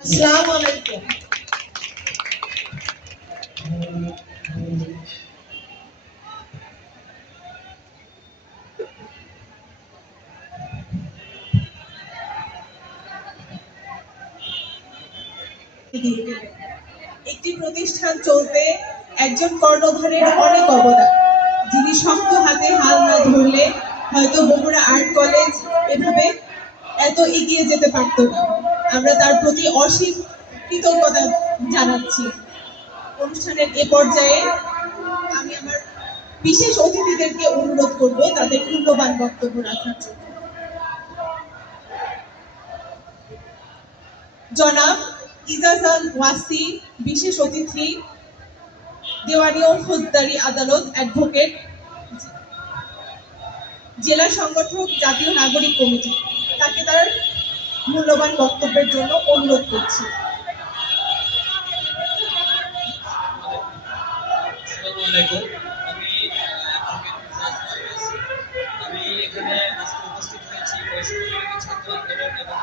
আসসালামু আলাইকুম। একটি প্রতিষ্ঠান চলতে একজন কর্ণধারের অনেক অবদান, যিনি শক্ত হাতে হাল না ধরলে হয়তো বগুড়া আর্ট কলেজ এভাবে এত এগিয়ে যেতে পারত না। আমরা তার প্রতি অসীম কৃতজ্ঞতা জানাচ্ছি। অনুষ্ঠানের এ পর্যায়ে আমি আমার বিশেষ অতিথিদেরকে অনুরোধ করব তাদের মূল্যবান বক্তব্য রাখার জন্য। জনাব ইজাজাল ওয়াসি, বিশেষ অতিথি, দেওয়ানি ও ফৌজদারি আদালত অ্যাডভোকেট, জেলা সংগঠক, জাতীয় নাগরিক কমিটি, তাকে তার মূল্যবান বক্তব্যের জন্য অনুরোধ করছি। আমি এখানে আজকে উপস্থিত হয়েছি বৈষম্য বিরোধী ছাত্র আন্দোলন এবং